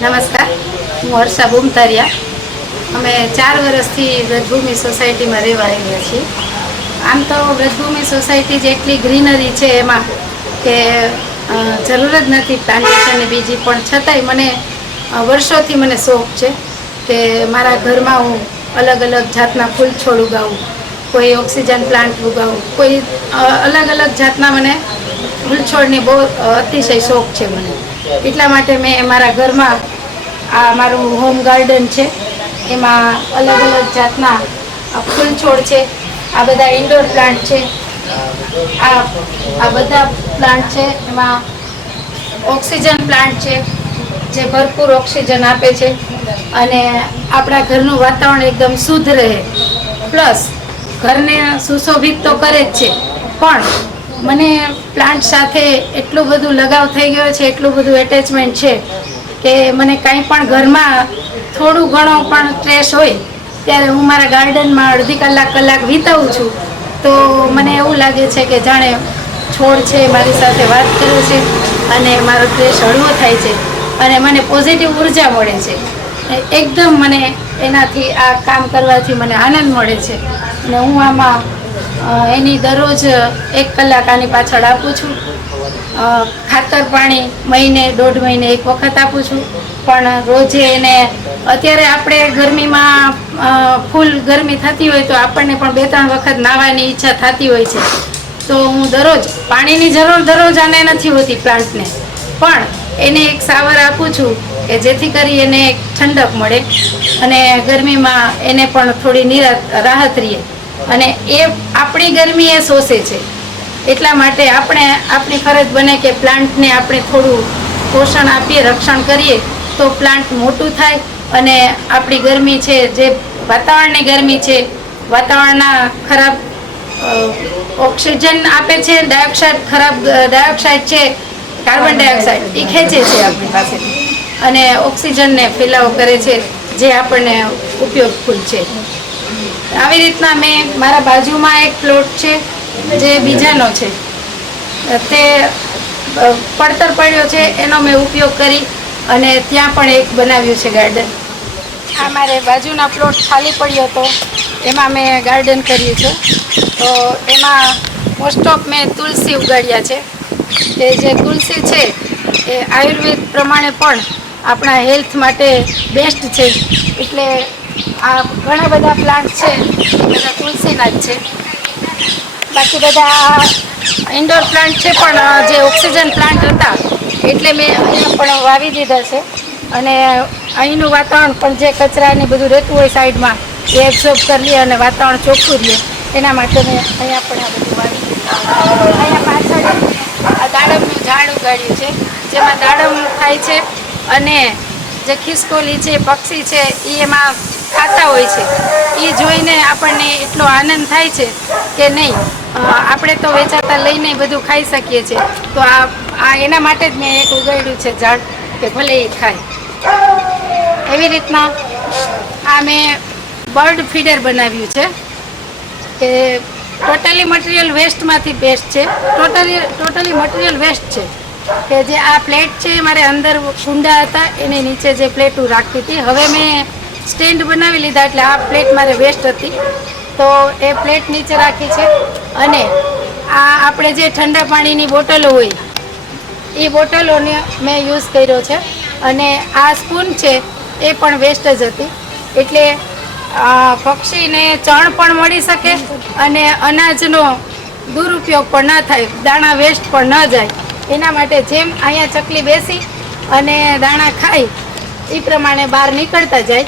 નમસ્કાર, હું હર્ષા બુમતારિયા. અમે 4 વર્ષથી વ્રજભૂમિ સોસાયટીમાં રહેવા આવ્યા છીએ. આમ તો વ્રજભૂમિ સોસાયટી જેટલી ગ્રીનરી છે એમાં કે જરૂર જ નથી પ્લાન્ટેશનની બીજી, પણ છતાંય મને વર્ષોથી મને શોખ છે કે મારા ઘરમાં હું અલગ અલગ જાતના ફૂલ છોડ ઉગાવું, કોઈ ઓક્સિજન પ્લાન્ટ ઉગાવું, કોઈ અલગ અલગ જાતના મને ફૂલ છોડની બહુ અતિશય શોખ છે મને. એટલા માટે મેં મારા ઘરમાં આ મારું હોમ ગાર્ડન છે, એમાં અલગ અલગ જાતના ફૂલ છોડ છે. આ બધા ઇન્ડોર પ્લાન્ટ છે. આ બધા પ્લાન્ટ છે. એમાં ઓક્સિજન પ્લાન્ટ છે જે ભરપૂર ઓક્સિજન આપે છે અને આપણા ઘરનું વાતાવરણ એકદમ શુદ્ધ રહે, પ્લસ ઘરને સુશોભિત તો કરે જ છે, પણ મને પ્લાન્ટ સાથે એટલું બધું લગાવ થઈ ગયો છે, એટલું બધું એટેચમેન્ટ છે કે મને કાંઈ પણ ઘરમાં થોડું ઘણો પણ સ્ટ્રેસ હોય ત્યારે હું મારા ગાર્ડનમાં અડધી કલાક વિતાવું છું તો મને એવું લાગે છે કે જાણે છોડ છે મારી સાથે વાત કરે છે અને મારો સ્ટ્રેસ હળવો થાય છે અને મને પોઝિટિવ ઉર્જા મળે છે. એકદમ મને એનાથી આ કામ કરવાથી મને આનંદ મળે છે અને હું આમાં એની દરરોજ 1 કલાક આની પાછળ આપું છું. ખાતર પાણી મહિને 1.5 મહિને એક વખત આપું છું, પણ રોજે એને અત્યારે આપણે ગરમીમાં ફૂલ ગરમી થતી હોય તો આપણને પણ 2-3 વખત નાહવાની ઈચ્છા થતી હોય છે, તો હું દરરોજ પાણીની જરૂર દરરોજ આને નથી હોતી પ્લાન્ટને, પણ એને એક સાવર આપું છું કે જેથી કરી એને એક ઠંડક મળે અને ગરમીમાં એને પણ થોડી રાહત રહે અને એ આપણી ગરમી એ શોષે છે. એટલા માટે આપણી ફરજ બને કે પ્લાન્ટને આપણે થોડું પોષણ આપીએ, રક્ષણ કરીએ તો પ્લાન્ટ મોટું થાય અને આપણી ગરમી છે, જે વાતાવરણની ગરમી છે, વાતાવરણના ખરાબ ઓક્સિજન આપે છે, ડાયોક્સાઇડ છે, કાર્બન ડાયોક્સાઇડ એ ખેંચે છે આપણી પાસેથી અને ઓક્સિજનને ફેલાવો કરે છે, જે આપણને ઉપયોગફુલ છે. આવી રીતના મેં મારા બાજુમાં એક પ્લોટ છે જે બીજાનો છે, તે પડતર પડ્યો છે, એનો મેં ઉપયોગ કરી અને ત્યાં પણ એક બનાવ્યું છે ગાર્ડન. આ મારે બાજુના પ્લોટ ખાલી પડ્યો હતો, એમાં મેં ગાર્ડન કર્યું છે. તો એમાં મોસ્ટ ઓફ મેં તુલસી ઉગાડ્યા છે. એ જે તુલસી છે એ આયુર્વેદ પ્રમાણે પણ આપણા હેલ્થ માટે બેસ્ટ છે, એટલે આ ઘણા બધા પ્લાન્ટ છે બધા તુલસીના જ છે. બાકી બધા ઇન્ડોર પ્લાન્ટ છે, પણ જે ઓક્સિજન પ્લાન્ટ હતા એટલે મેં અહીંયા પણ વાવી દીધા છે અને અહીંનું વાતાવરણ પણ જે કચરાને બધું રહેતું હોય સાઈડમાં એ એબ્ઝોર્બ કરી લે અને વાતાવરણ ચોખ્ખું રહે, એના માટે મેં અહીંયા પણ આ બધું વાવી દીધું. અહીંયા પાછળ આ દાડમનું ઝાડ ઉગાડ્યું છે, જેમાં દાડમ થાય છે અને જે ખિસકોલી છે, પક્ષી છે, એ એમાં ખાતા હોય છે. એ જોઈને આપણને એટલો આનંદ થાય છે કે નહીં, આપણે તો વેચાતા લઈને બધું ખાઈ શકીએ છીએ, તો આ એના માટે જ મેં એક ઉગાડ્યું છે ઝાડ કે ભલે એ ખાય. એવી રીતના આ મેં બર્ડ ફીડર બનાવ્યું છે કે ટોટલી મટીરિયલ વેસ્ટમાંથી બેસ્ટ છે. ટોટલી મટીરિયલ વેસ્ટ છે કે જે આ પ્લેટ છે, મારે અંદર કુંડા હતા એની નીચે જે પ્લેટો રાખતી હતી, હવે મેં સ્ટેન્ડ બનાવી લીધા એટલે આ પ્લેટ મારે વેસ્ટ હતી તો એ પ્લેટ નીચે રાખી છે. અને આ આપણે જે ઠંડા પાણીની બોટલો હોય એ બોટલોને મેં યુઝ કર્યો છે અને આ સ્પૂન છે એ પણ વેસ્ટ જ હતી, એટલે પક્ષીને ચણ પણ મળી શકે અને અનાજનો દુરુપયોગ પણ ના થાય, દાણા વેસ્ટ પણ ન જાય. એના માટે જેમ અહીંયા ચકલી બેસી અને દાણા ખાય એ પ્રમાણે બહાર નીકળતા જાય,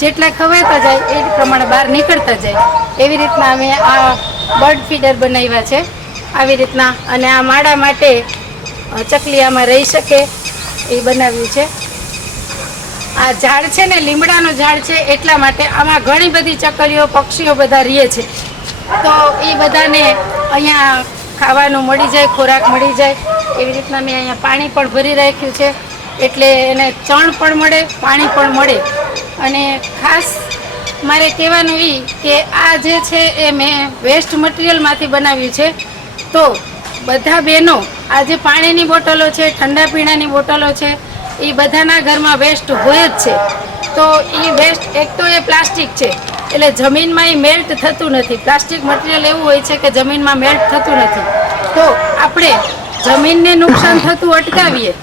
જેટલા ખવાતા જાય એ પ્રમાણે બહાર નીકળતા જાય. એવી રીતના અમે આ બર્ડ ફીડર બનાવ્યા છે આવી રીતના, અને આ માળા માટે ચકલી આમાં રહી શકે એ બનાવ્યું છે. આ ઝાડ છે ને લીમડાનું ઝાડ છે, એટલા માટે આમાં ઘણી બધી ચકલીઓ પક્ષીઓ બધા રહે છે, તો એ બધાને અહીંયા ખાવાનું મળી જાય, ખોરાક મળી જાય. એવી રીતના મેં અહીંયા પાણી પણ ભરી રાખ્યું છે, એટલે એને ચણ પણ મળે, પાણી પણ મળે. અને ખાસ મારે કહેવાનું એ કે આ જે છે એ મેં વેસ્ટ મટીરિયલમાંથી બનાવ્યું છે, તો બધા બહેનો આ જે પાણીની બોટલો છે, ઠંડા પીણાની બોટલો છે, એ બધાના ઘરમાં વેસ્ટ હોય જ છે. તો એ વેસ્ટ એક તો એ પ્લાસ્ટિક છે, એટલે જમીનમાં એ મેલ્ટ થતું નથી. પ્લાસ્ટિક મટીરિયલ એવું હોય છે કે જમીનમાં મેલ્ટ થતું નથી. તો આપણે જમીનને નુકસાન થતું અટકાવીએ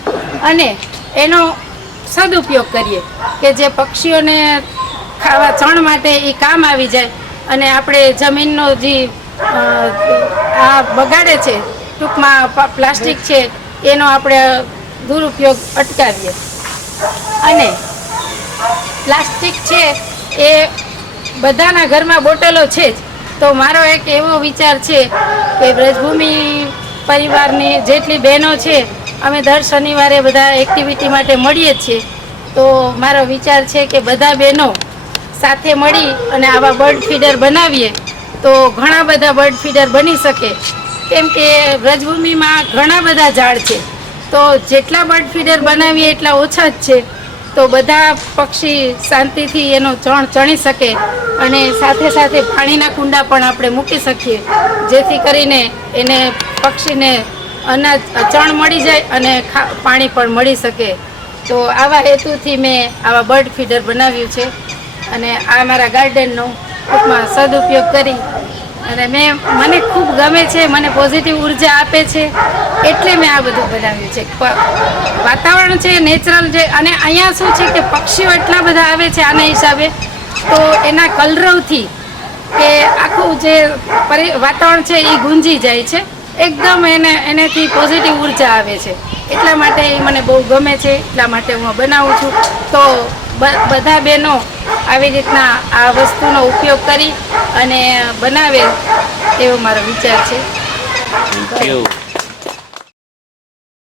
અને એનો સદુપયોગ કરીએ કે જે પક્ષીઓને ખાવા ચણ માટે એ કામ આવી જાય અને આપણે જમીનનો જે આ બગાડે છે ટૂંકમાં પ્લાસ્ટિક છે એનો આપણે દુરુપયોગ અટકાવીએ. અને પ્લાસ્ટિક છે એ બધાના ઘરમાં બોટલો છે જ. તો મારો એક એવો વિચાર છે કે વ્રજભૂમિ પરિવારની જેટલી બહેનો છે અમે દર શનિવારે બધા એક્ટિવિટી માટે મળીએ છીએ. તો મારો વિચાર છે કે બધા બહેનો સાથે મળી અને આવા બર્ડ ફીડર બનાવીએ તો ઘણા બધા બર્ડ ફીડર બની શકે. કેમ કે વ્રજભૂમિમાં ઘણા બધા ઝાડ છે, તો જેટલા બર્ડ ફીડર બનાવીએ એટલા ઓછા જ છે. તો બધા પક્ષી શાંતિથી એનો ચણ ચણી શકે અને સાથે સાથે પાણીના કુંડા પણ આપણે મૂકી શકીએ, જેથી કરીને એને પક્ષીને અનાજ ચણ મળી જાય અને પાણી પણ મળી શકે. તો આવા હેતુથી મેં આવા બર્ડ ફીડર બનાવ્યું છે અને આ મારા ગાર્ડનનો ટૂંકમાં સદુપયોગ કરી અને મને ખૂબ ગમે છે, મને પોઝિટિવ ઉર્જા આપે છે, એટલે મેં આ બધું બનાવ્યું છે. વાતાવરણ છે નેચરલ છે અને અહીંયા શું છે કે પક્ષીઓ એટલા બધા આવે છે આના હિસાબે, તો એના કલરવથી કે આખું જે વાતાવરણ છે એ ગુંજી જાય છે એકદમ. એનાથી પોઝિટિવ ઉર્જા આવે છે, એટલા માટે એ મને બહુ ગમે છે, એટલા માટે હું બનાવું છું. તો બધા બહેનો આવી રીતના આ વસ્તુનો ઉપયોગ કરી અને બનાવે એવો મારો વિચાર છે.